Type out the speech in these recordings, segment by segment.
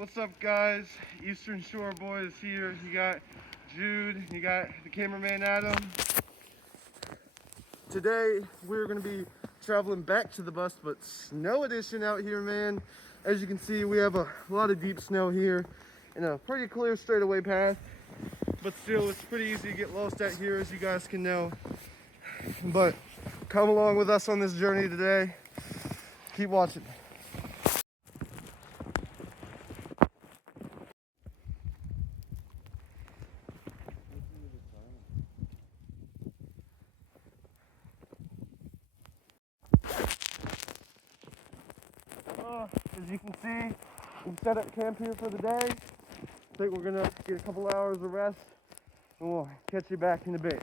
What's up, guys? Eastern Shore Boys here. You got Jude, you got the cameraman Adam. Today we're going to be traveling back to the bus, but snow edition out here, man. As you can see, we have a lot of deep snow here and a pretty clear straightaway path, but still it's pretty easy to get lost out here, as you guys can know. But come along with us on this journey today. Keep watching. As you can see, we've set up camp here for the day. I think we're gonna get a couple hours of rest and we'll catch you back in a bit.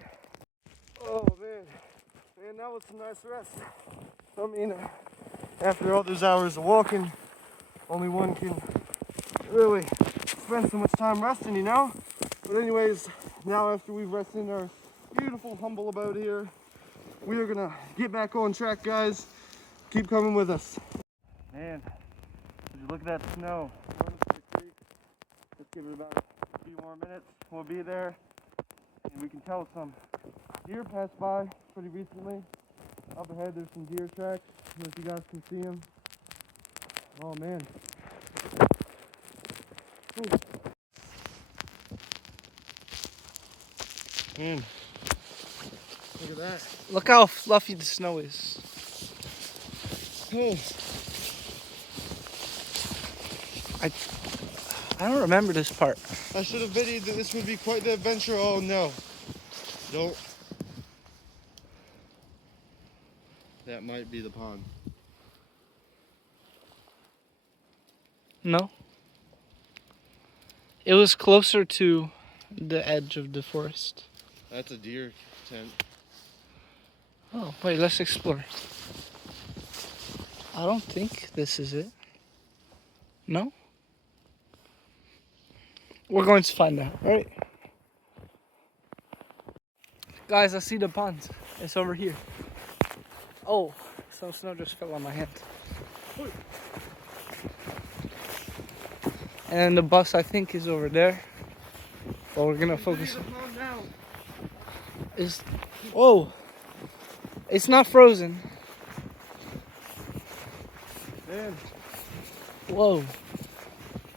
Oh man, that was some nice rest. I mean, after all those hours of walking, only one can really spend so much time resting, you know? But anyways, now after we've rested in our beautiful, humble abode here, we are gonna get back on track, guys. Keep coming with us. Man, would you look at that snow? Let's give it about a few more minutes. We'll be there, and we can tell some deer passed by pretty recently. Up ahead, there's some deer tracks. I don't know if you guys can see them. Oh man. Ooh. Man, look at that. Look how fluffy the snow is. Oh. I don't remember this part. I should have videoed that this would be quite the adventure. Oh no. Don't. That might be the pond. No. It was closer to the edge of the forest. That's a deer tent. Oh, wait, let's explore. I don't think this is it. No? We're going to find out, alright? Guys, I see the pond. It's over here. Oh, some snow just fell on my hand. And the bus, I think, is over there. But we're gonna focus. Whoa! It's not frozen. Man. Whoa!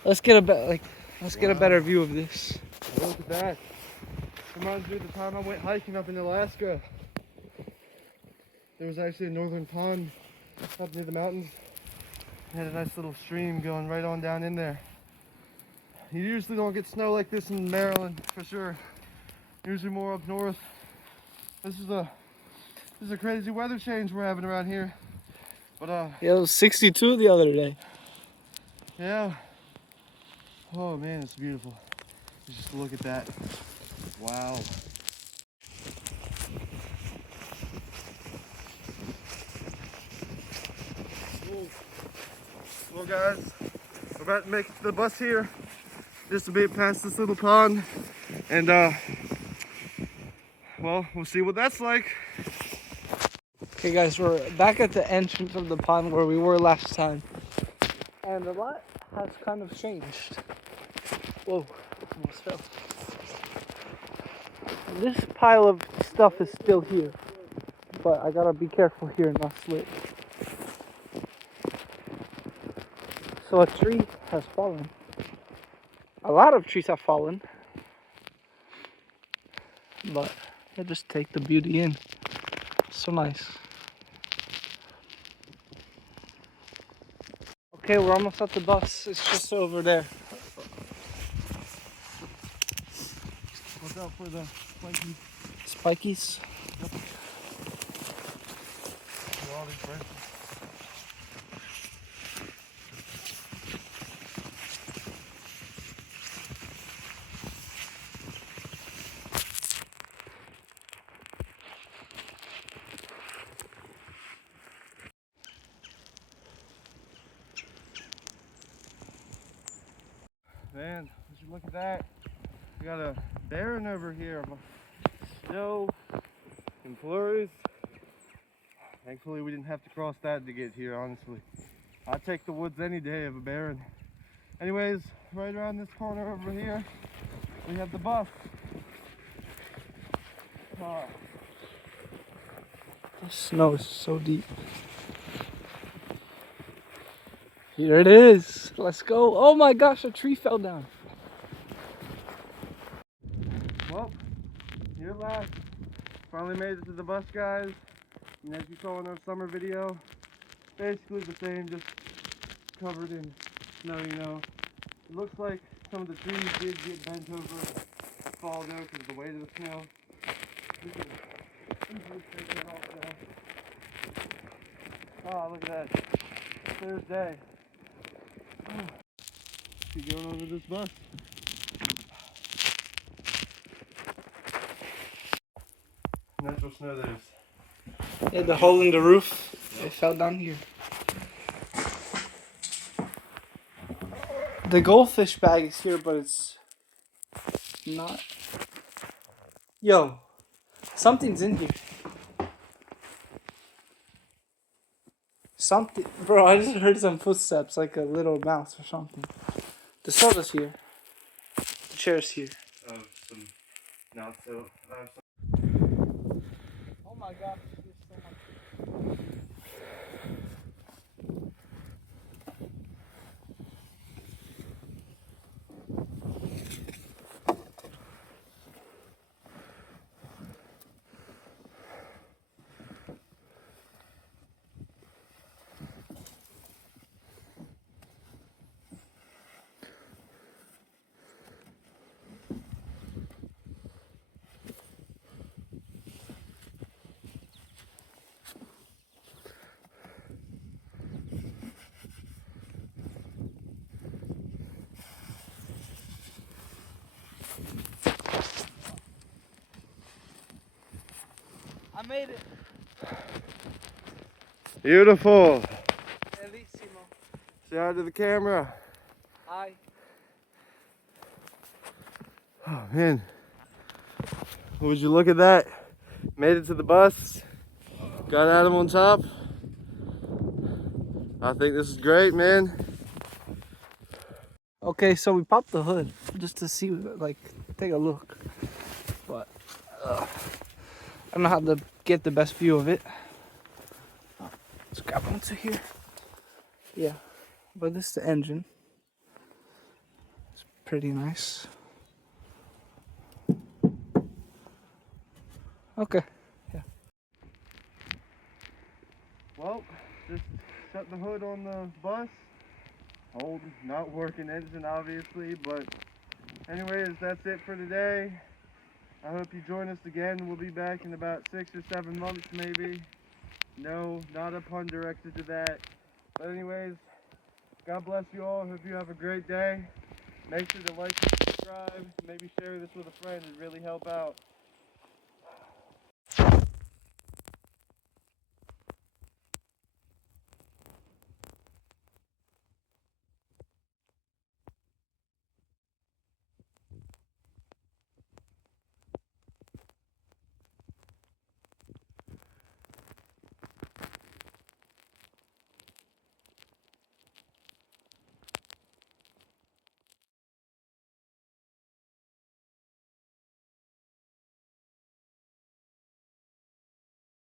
Let's get a better view of this. Look at that. Reminds me of the time I went hiking up in Alaska. There was actually a northern pond up near the mountains. It had a nice little stream going right on down in there. You usually don't get snow like this in Maryland, for sure. Usually more up north. This is a crazy weather change we're having around here. But Yeah, it was 62 the other day. yeah. Oh man, it's beautiful. Just look at that. Wow. Well guys, we're about to make it to the bus here. Just a bit past this little pond. And well, we'll see what that's like. Okay guys, we're back at the entrance of the pond where we were last time. And a lot has kind of changed. Whoa, almost fell. This pile of stuff is still here. But I gotta be careful here and not slip. So a tree has fallen. A lot of trees have fallen. But I just take the beauty in. So nice. Okay, we're almost at the bus. It's just over there. Watch out for the spiky. Spikies. All these branches. Man, would you look at that? We got a barren over here. Snow and flurries. Thankfully we didn't have to cross that to get here, honestly. I'd take the woods any day of a barren. Anyways, right around this corner over here, we have the bus. The snow is so deep. Here it is. Let's go. Oh my gosh, a tree fell down. Well, here at last. Finally made it to the bus, guys. And as you saw in our summer video, basically the same, just covered in snow, you know. It looks like some of the trees did get bent over and fall down because of the weight of the snow. We can easily take that off now. Oh, look at that. Clear as day. Keep going over this bus. Natural snow that is. Yeah, the hole in the roof. It fell down here. The goldfish bag is here, but it's not. Yo, something's in here. Something, bro. I just heard some footsteps, like a little mouse or something. The soda's here. The chair's here. Some not so. Oh my gosh, there's so much. I made it. Beautiful. Bellissimo. Say hi to the camera. Hi. Oh man. Would you look at that? Made it to the bus. Got Adam on top. I think this is great, man. Okay, so we popped the hood just to see, like, take a look. But I don't know how to get the best view of it. Let's grab onto here. Yeah, but this is the engine. It's pretty nice. Okay. Yeah. Well, just shut the hood on the bus. Old, not working engine, obviously, but anyways, that's it for today. I hope you join us again. We'll be back in about 6 or 7 months, maybe. No, not a pun directed to that. But anyways, God bless you all. Hope you have a great day. Make sure to like and subscribe. Maybe share this with a friend. It'd really help out.